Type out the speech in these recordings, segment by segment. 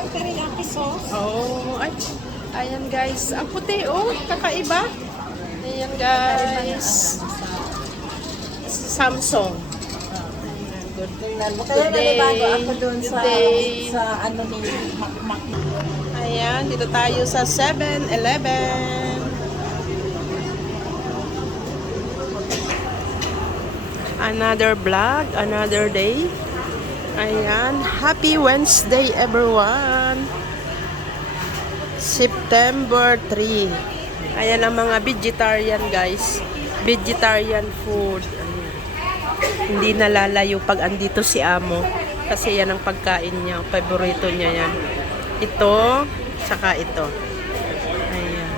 ng teriyaki sauce. Oh, ay. Ayan guys. Ang puti oh. Kakaiba. Ayan guys. Samsung. Good, Kaya good day. nanibago ako doon Good sa day. ano ni Makmak. Ayan, dito tayo sa 7-Eleven. Another vlog, another day. Ayan, happy Wednesday everyone. September 3. Ayan ang mga vegetarian guys. Vegetarian food. Ayan. Hindi nalalayo pag andito si Amo. Kasi yan ang pagkain niya. Paborito niya yan. Ito, saka ito. Ayan.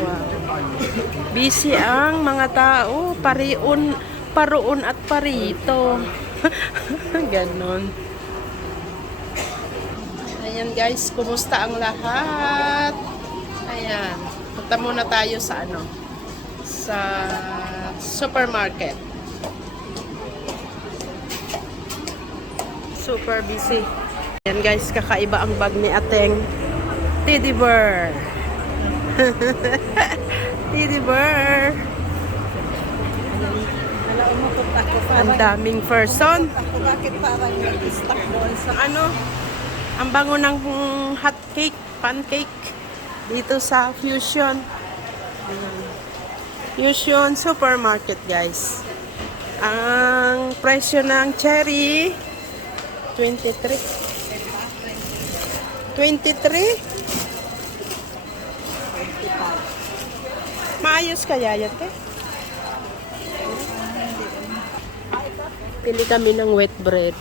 Wow. Busy ang mga tao. Paroon at parito. Ganon. Ayan guys, kumusta ang lahat? Ayan. Punta muna tayo sa ano? Sa supermarket. Super busy. Ayan guys, kakaiba ang bag ni Ateng. Teddy bear. Teddy bear. Alam mo kung ako Ang daming person. Ako bakit parang nag-stuck doon sa Ano? Ang bango ng hot cake, pancake dito sa Fusion. Ayan. Fusion Supermarket, guys. Ang presyo ng cherry 23. 23? Maayos kaya yan, te? Pili kami ng wet bread.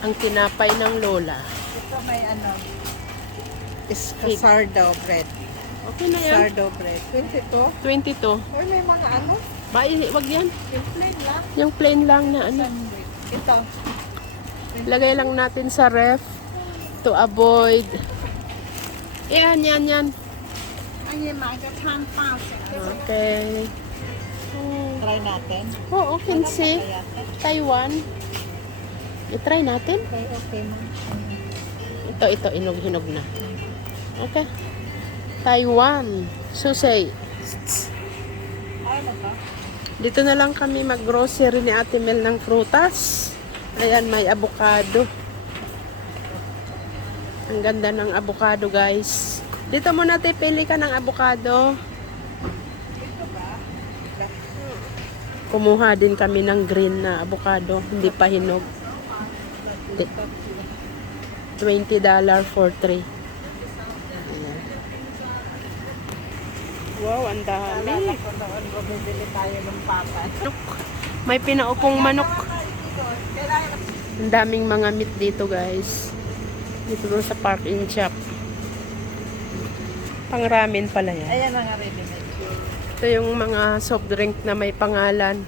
Ang tinapay ng lola. ito may ano is Cake. sourdough bread. Okay na yan. Sourdough bread. 22. 22. Or may mga ano? Wag yan. Yung plain lang. Yung plain lang na ano. Ito. Lagay lang natin sa ref to avoid. Yan. Ay, maga tan pa. Okay. Try natin. Oo, kinsi. Taiwan. I-try natin. Okay, okay man. Ito, hinog na. Okay. Taiwan. Susay. Ay, ba? Dito na lang kami mag-grocery ni Ate Mel ng prutas. Ayan, may avocado. Ang ganda ng avocado, guys. Dito muna tayo, pili ka ng avocado. Kumuha din kami ng green na avocado. Hindi pa hinog. $20 for 3. Ayan. Wow, ang dami. Kung doon, bumibili tayo ng papan. May pinaupong manok. Ang daming mga meat dito, guys. Dito doon sa park-in shop. Pang ramen pala yan. Ayan mga ready-made. Ito yung mga soft drink na may pangalan.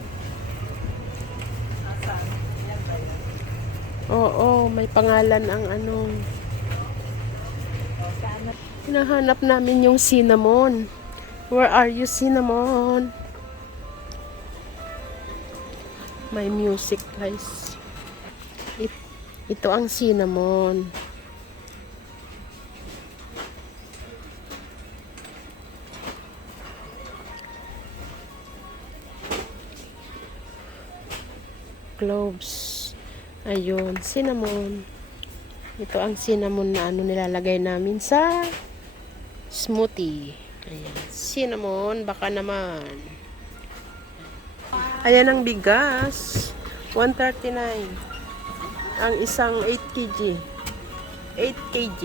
Asan? Yan ba yan? Oo, may pangalan ang ano. O, saan na? Hinahanap namin yung cinnamon. Where are you, cinnamon? May music, guys. Ito ang cinnamon. Cloves. Ayun, cinnamon. Ito ang cinnamon na ano nilalagay namin sa smoothie. Ayan, cinnamon, baka naman. Ayan ang bigas. 139. Ang isang 8 kg. 8 kg.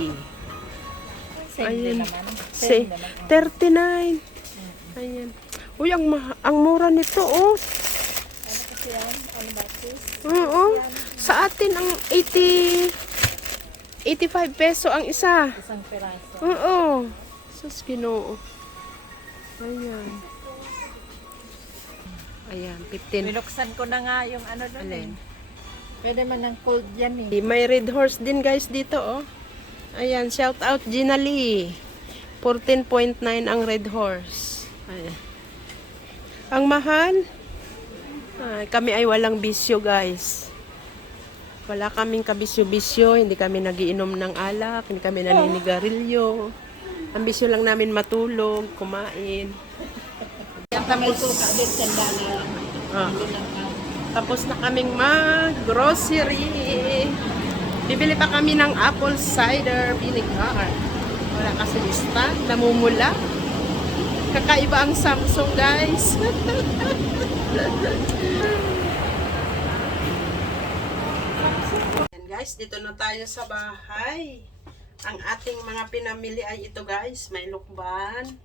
Same Ayun. din naman. Say, Same naman. 39. Ayan. Uy, ang mura nito, oh. Ano kasi yan? Ano ba sis? Oo. Sa atin ang 85 peso ang isa. Isang piraso. Oo. Sus, Ginoo. Ayan. Ayan, 15. Binuksan ko na nga yung ano doon. Alin? Pwede man ng cold yan eh. May red horse din guys dito, oh. Ayan, shout out Gina Lee. 14.9 ang red horse. Ayan. Ang mahal. Ay, kami ay walang bisyo, guys. Wala kaming kabisyo-bisyo, hindi kami nagiinom ng alak, hindi kami naninigarilyo. Ang bisyo lang namin matulog, kumain. Tapos, ulit sandali. Ah. Tapos na kaming mag-grocery. Bibili pa kami ng apple cider vinegar. Wala kasi lista, namumula. Kakaiba ang Samsung, guys. Yan guys, dito na tayo sa bahay. Ang ating mga pinamili ay ito guys. May lukban,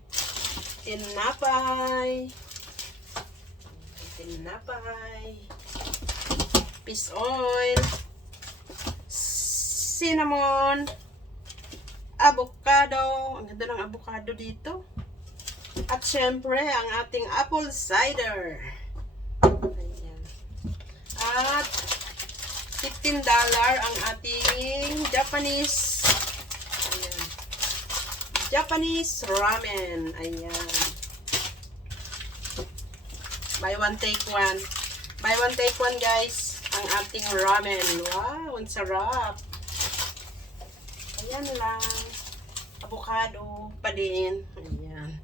tinapay, fish oil, cinnamon, avocado. Ang ganda ng avocado dito. At syempre, ang ating apple cider. Ayan. At $15 ang ating Japanese. Ayan. Japanese ramen. Ayan. Buy one, take one. Buy one, take one, guys. Ang ating ramen. Wow, ang sarap. Ayan lang. Avocado pa din. Ayan.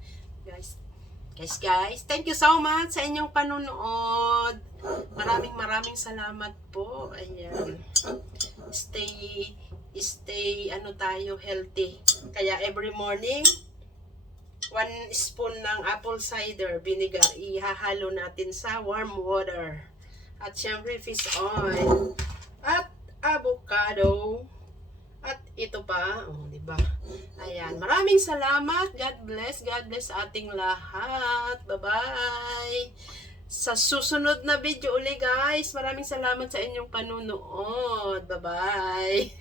Guys, thank you so much sa inyong panunood. Maraming salamat po. Ayan. Stay healthy. Kaya every morning, 1 spoon ng apple cider vinegar, ihahalo natin sa warm water. At syempre, fish oil. At avocado. At ito pa, di ba? Ayan, maraming salamat. God bless ating lahat. Bye-bye. Sa susunod na video uli, guys. Maraming salamat sa inyong panunood. Bye-bye.